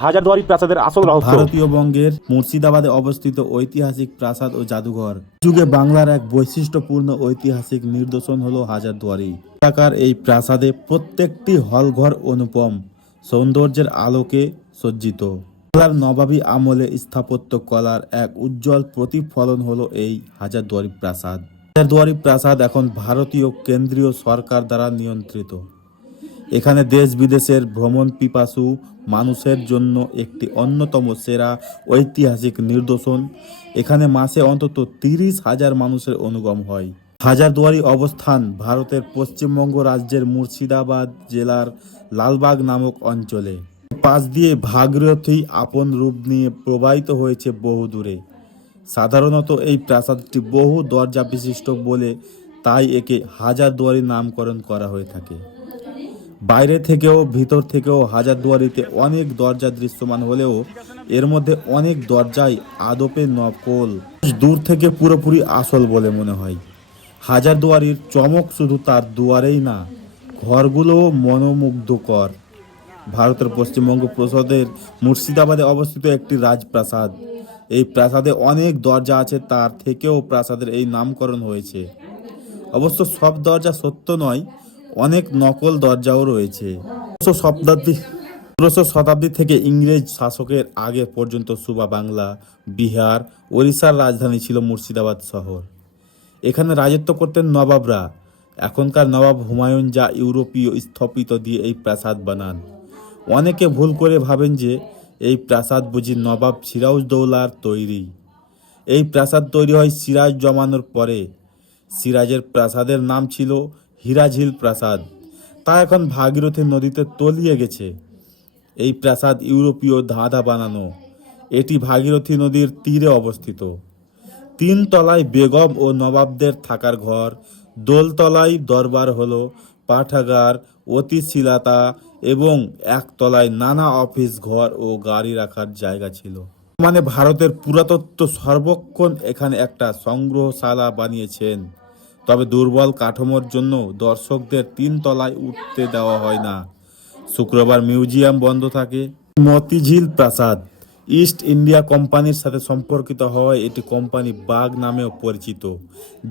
হাজারদুয়ারি প্রাসাদের আসল রহস্য। ভারতীয় বঙ্গের মুর্শিদাবাদে অবস্থিত ঐতিহাসিক প্রাসাদ ও জাদুঘর। যুগে বাংলার এক বৈশিষ্ট্যপূর্ণ ঐতিহাসিক নিদর্শন হলো হাজারদুয়ারি। এলাকার এই প্রাসাদে প্রত্যেকটি হলঘর অনুপম সৌন্দর্যের আলোকে সজ্জিত। বাংলার নবাবী আমলে স্থাপত্য কলার এক উজ্জ্বল প্রতিফলন হলো এই হাজারদুয়ারি প্রাসাদ। হাজারদুয়ারি প্রাসাদ এখন ভারতীয় কেন্দ্রীয় সরকার দ্বারা নিয়ন্ত্রিত। এখানে দেশ বিদেশের ভ্রমণ পিপাসু মানুষের জন্য একটি অন্যতম সেরা ঐতিহাসিক নিদর্শন। এখানে মাসে অন্তত 30,000 মানুষের অনুগম হয়। হাজারদুয়ারি অবস্থান ভারতের পশ্চিমবঙ্গ রাজ্যের মুর্শিদাবাদ জেলার লালবাগ নামক অঞ্চলে। পাশ দিয়ে ভাগীরথী আপন রূপ নিয়ে প্রবাহিত হয়েছে বহু দূরে। সাধারণত এই প্রাসাদটি বহু দরজা বিশিষ্ট বলে তাই একে হাজারদুয়ারি নামকরণ করা হয়ে থাকে। বাইরে থেকেও ভিতর থেকেও হাজারদুয়ারিতে অনেক দরজা দৃশ্যমান হলেও এর মধ্যে অনেক দরজাই আদপে নকল, দূর থেকে পুরোপুরি আসল বলে মনে হয়। হাজারদুয়ারির চমক শুধু তার দুয়ারেই না, ঘরগুলোও মনোমুগ্ধকর। ভারতের পশ্চিমবঙ্গ প্রাসাদের মুর্শিদাবাদে অবস্থিত একটি রাজপ্রাসাদ। এই প্রাসাদে অনেক দরজা আছে, তার থেকেও প্রাসাদের এই নামকরণ হয়েছে। অবশ্য সব দরজা সত্য নয়, অনেক নকল দরজাও রয়েছে। 16 শতাব্দী থেকে ইংরেজ শাসকের আগে পর্যন্ত সুবা বাংলা, বিহার, ওড়িশার রাজধানী ছিল মুর্শিদাবাদ শহর। এখানে রাজত্ব করতেন নবাবরা। এখনকার নবাব হুমায়ুন যা ইউরোপীয় স্থপতি দিয়ে এই প্রাসাদ বানান। অনেকে ভুল করে ভাবেন যে এই প্রাসাদ বুঝি নবাব সিরাজউদ্দৌলার তৈরি। এই প্রাসাদ তৈরি হয় সিরাজ জমানোর পরে। সিরাজের প্রাসাদের নাম ছিল হিরাঝিল প্রাসাদ, তা এখন ভাগীরথী নদীতে তলিয়ে গেছে। এই প্রাসাদ ইউরোপীয় ধাঁধা বানানো। এটি ভাগীরথী নদীর তীরে অবস্থিত। 3 তলায় বেগম ও নবাবদের থাকার ঘর, দোলতলায় দরবার হলো, পাঠাগার, অতিথিশালা এবং 1 তলায় নানা অফিস ঘর ও গাড়ি রাখার জায়গা ছিল। মানে ভারতের পুরাতত্ত্ব সর্বক্ষণ এখানে একটা সংগ্রহশালা বানিয়েছেন। তবে দুর্বল কাঠামোর জন্য দর্শকদের 3 তলায় উঠতে দেওয়া হয় না। শুক্রবার মিউজিয়াম বন্ধ থাকে। মতিঝিল প্রাসাদ ইস্ট ইন্ডিয়া কোম্পানির সাথে সম্পর্কিত হওয়ায় এটি কোম্পানি বাগ নামেও পরিচিত,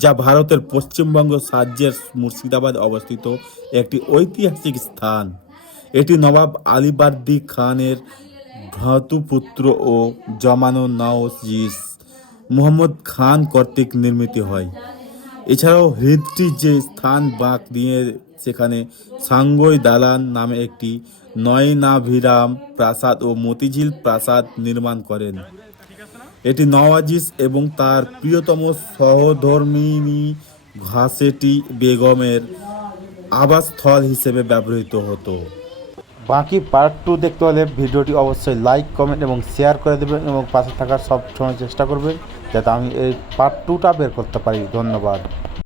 যা ভারতের পশ্চিমবঙ্গ রাজ্যের মুর্শিদাবাদ অবস্থিত একটি ঐতিহাসিক স্থান। এটি নবাব আলীবর্দী খানের ভ্রাতুপুত্র ও জমানো নওয়াজিস মুহম্মদ খান কর্তৃক নির্মিত হয়। এছাড়াও হ্রদটি যে স্থান বাঁক দিয়ে সেখানে সাঙ্গই দালান নামে একটি নয়নাভিরাম প্রাসাদ ও মতিঝিল প্রাসাদ নির্মাণ করেন। এটি নওয়াজিস এবং তার প্রিয়তম সহধর্মিণী ঘাসেটি বেগমের আবাসস্থল হিসেবে ব্যবহৃত হতো। বাকি পার্ট 2 দেখতে হলে ভিডিওটি অবশ্যই লাইক, কমেন্ট এবং শেয়ার করে দেবেন এবং পাশে থাকার সব সময় চেষ্টা করবেন যাতে আমি এই পার্ট 2টা বের করতে পারি। ধন্যবাদ।